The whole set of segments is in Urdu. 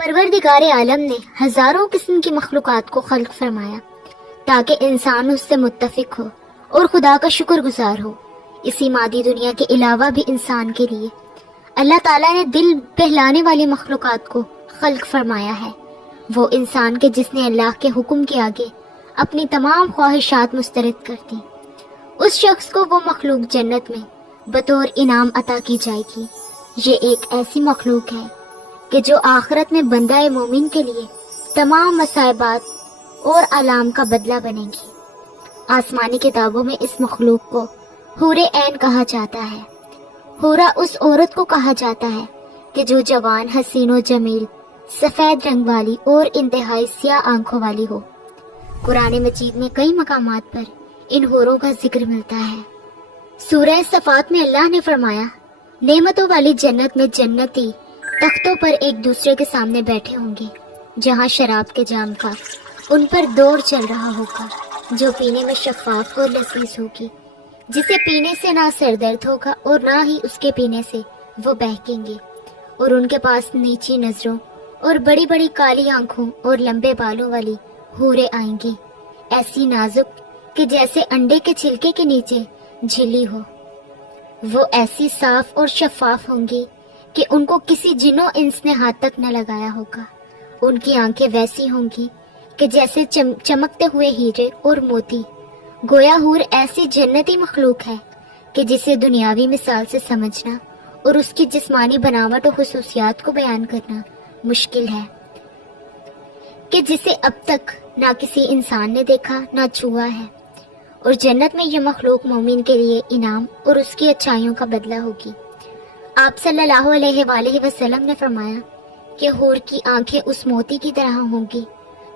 پروردگار عالم نے ہزاروں قسم کی مخلوقات کو خلق فرمایا تاکہ انسان اس سے متفق ہو اور خدا کا شکر گزار ہو۔ اسی مادی دنیا کے علاوہ بھی انسان کے لیے اللہ تعالیٰ نے دل بہلانے والی مخلوقات کو خلق فرمایا ہے۔ وہ انسان کے جس نے اللہ کے حکم کے آگے اپنی تمام خواہشات مسترد کر دیں، اس شخص کو وہ مخلوق جنت میں بطور انعام عطا کی جائے گی۔ یہ ایک ایسی مخلوق ہے کہ جو آخرت میں بندہ مومن کے لیے تمام مصائبات اور علام کا بدلہ بنے گی۔ آسمانی کتابوں میں اس مخلوق کو حور عین کہا جاتا ہے۔ حورا اس عورت کو کہا جاتا ہے کہ جو جوان، حسین و جمیل، سفید رنگ والی اور انتہائی سیاہ آنکھوں والی ہو۔ قرآن مجید میں کئی مقامات پر ان حوروں کا ذکر ملتا ہے۔ سورہ صفات میں اللہ نے فرمایا، نعمتوں والی جنت میں جنتی تختوں پر ایک دوسرے کے سامنے بیٹھے ہوں گے، جہاں شراب کے جام کا ان پر دور چل رہا ہوگا، جو پینے میں شفاف اور لذیذ ہوگی، جسے پینے سے نہ سر درد ہوگا اور نہ ہی اس کے پینے سے وہ بہکیں گے۔ اور ان کے پاس نیچی نظروں اور بڑی بڑی کالی آنکھوں اور لمبے بالوں والی حوریں آئیں گی، ایسی نازک کہ جیسے انڈے کے چھلکے کے نیچے جھلی ہو۔ وہ ایسی صاف اور شفاف ہوں گی کہ ان کو کسی جن و انس نے ہاتھ تک نہ لگایا ہوگا۔ ان کی آنکھیں ویسی ہوں گی کہ جیسے چمکتے ہوئے ہیرے اور موتی۔ گویا حور ایسی جنتی مخلوق ہے کہ جسے دنیاوی مثال سے سمجھنا اور اس کی جسمانی بناوٹ و خصوصیات کو بیان کرنا مشکل ہے، کہ جسے اب تک نہ کسی انسان نے دیکھا نہ چھوا ہے۔ اور جنت میں یہ مخلوق مومن کے لیے انعام اور اس کی اچھائیوں کا بدلہ ہوگی۔ آپ صلی اللہ علیہ وآلہ وسلم نے فرمایا کہ حور کی آنکھیں اس موتی کی طرح ہوں گی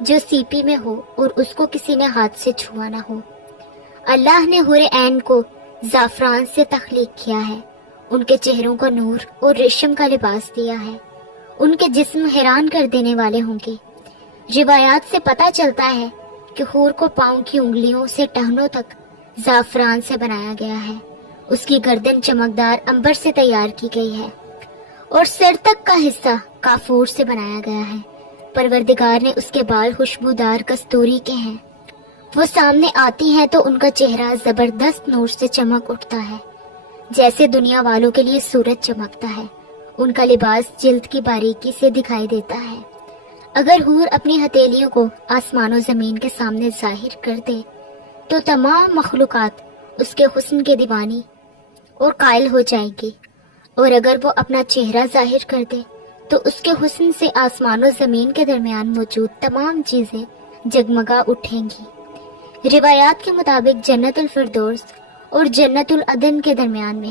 جو سیپی میں ہو اور اس کو کسی نے ہاتھ سے چھوا نہ ہو۔ اللہ نے حور عین کو زعفران سے تخلیق کیا ہے، ان کے چہروں کو نور اور ریشم کا لباس دیا ہے، ان کے جسم حیران کر دینے والے ہوں گے۔ روایات سے پتہ چلتا ہے کہ حور کو پاؤں کی انگلیوں سے ٹہنوں تک زعفران سے بنایا گیا ہے، اس کی گردن چمکدار عنبر سے تیار کی گئی ہے اور سر تک کا حصہ کافور سے بنایا گیا ہے۔ پروردگار نے اس کے بال خوشبودار کستوری کے ہیں۔ وہ سامنے آتی ہیں تو ان کا چہرہ زبردست نور سے چمک اٹھتا ہے، جیسے دنیا والوں کے لیے سورج چمکتا ہے۔ ان کا لباس جلد کی باریکی سے دکھائی دیتا ہے۔ اگر حور اپنی ہتھیلیوں کو آسمان و زمین کے سامنے ظاہر کر دے تو تمام مخلوقات اس کے حسن کے دیوانی اور قائل ہو جائے گی، اور اگر وہ اپنا چہرہ ظاہر کر دے تو اس کے حسن سے آسمان و زمین کے درمیان موجود تمام چیزیں جگمگا اٹھیں گی۔ روایات کے مطابق جنت الفردوس اور جنت العدن کے درمیان میں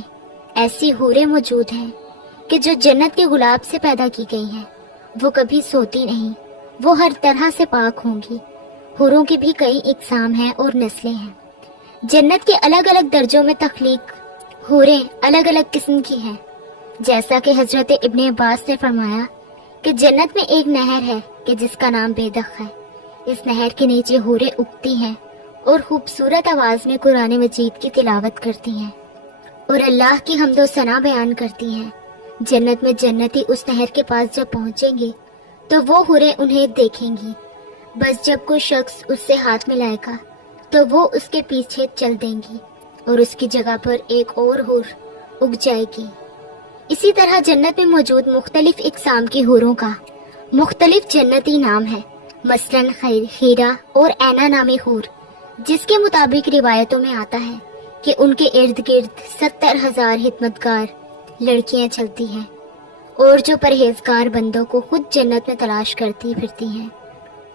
ایسی حوریں موجود ہیں کہ جو جنت کے گلاب سے پیدا کی گئی ہیں۔ وہ کبھی سوتی نہیں، وہ ہر طرح سے پاک ہوں گی۔ حوروں کی بھی کئی اقسام ہیں اور نسلیں ہیں۔ جنت کے الگ الگ درجوں میں تخلیق حوریں الگ الگ قسم کی ہیں، جیسا کہ حضرت ابن عباس نے فرمایا کہ جنت میں ایک نہر ہے کہ جس کا نام بیدخ ہے۔ اس نہر کے نیچے حوریں اگتی ہیں اور خوبصورت آواز میں قرآن مجید کی تلاوت کرتی ہیں اور اللہ کی حمد و ثنا بیان کرتی ہیں۔ جنت میں جنتی اس نہر کے پاس جب پہنچیں گے تو وہ حوریں انہیں دیکھیں گی، بس جب کوئی شخص اس سے ہاتھ ملائے گا تو وہ اس کے پیچھے چل دیں گی اور اس کی جگہ پر ایک اور حور اگ جائے گی۔ اسی طرح جنت میں موجود مختلف اقسام کی حوروں کا مختلف جنتی نام ہے، مثلاً خیرہ اور اینا نامی حور، جس کے مطابق روایتوں میں آتا ہے کہ ان کے ارد گرد 70,000 خدمتگار لڑکیاں چلتی ہیں اور جو پرہیزگار بندوں کو خود جنت میں تلاش کرتی پھرتی ہیں۔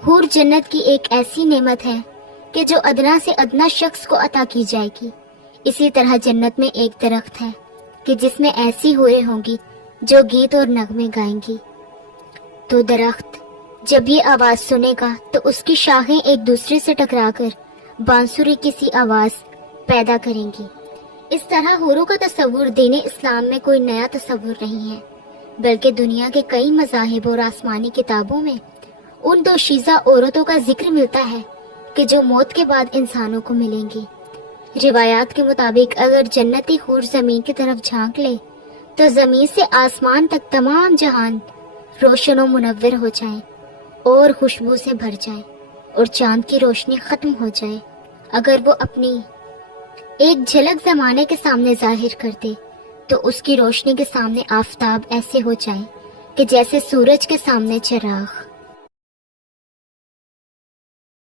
حور جنت کی ایک ایسی نعمت ہے کہ جو ادنا سے ادنا شخص کو عطا کی جائے گی۔ اسی طرح جنت میں ایک درخت ہے کہ جس میں ایسی حوریں ہوں گی جو گیت اور نغمے گائیں گی۔ تو درخت جب یہ آواز سنے گا تو اس کی شاخیں ایک دوسرے سے ٹکرا کر بانسری کی سی آواز پیدا کریں گی۔ اس طرح حوروں کا تصور دین اسلام میں کوئی نیا تصور نہیں ہے، بلکہ دنیا کے کئی مذاہب اور آسمانی کتابوں میں ان دو شیزہ عورتوں کا ذکر ملتا ہے کہ جو موت کے بعد انسانوں کو ملیں گی۔ روایات کے مطابق اگر جنتی حور زمین کی طرف جھانک لے تو زمین سے آسمان تک تمام جہان روشن و منور ہو جائیں اور خوشبو سے بھر جائیں اور چاند کی روشنی ختم ہو جائے، اگر وہ اپنی ایک جھلک زمانے کے سامنے ظاہر کر دے تو اس کی روشنی کے سامنے آفتاب ایسے ہو جائیں کہ جیسے سورج کے سامنے چراغ۔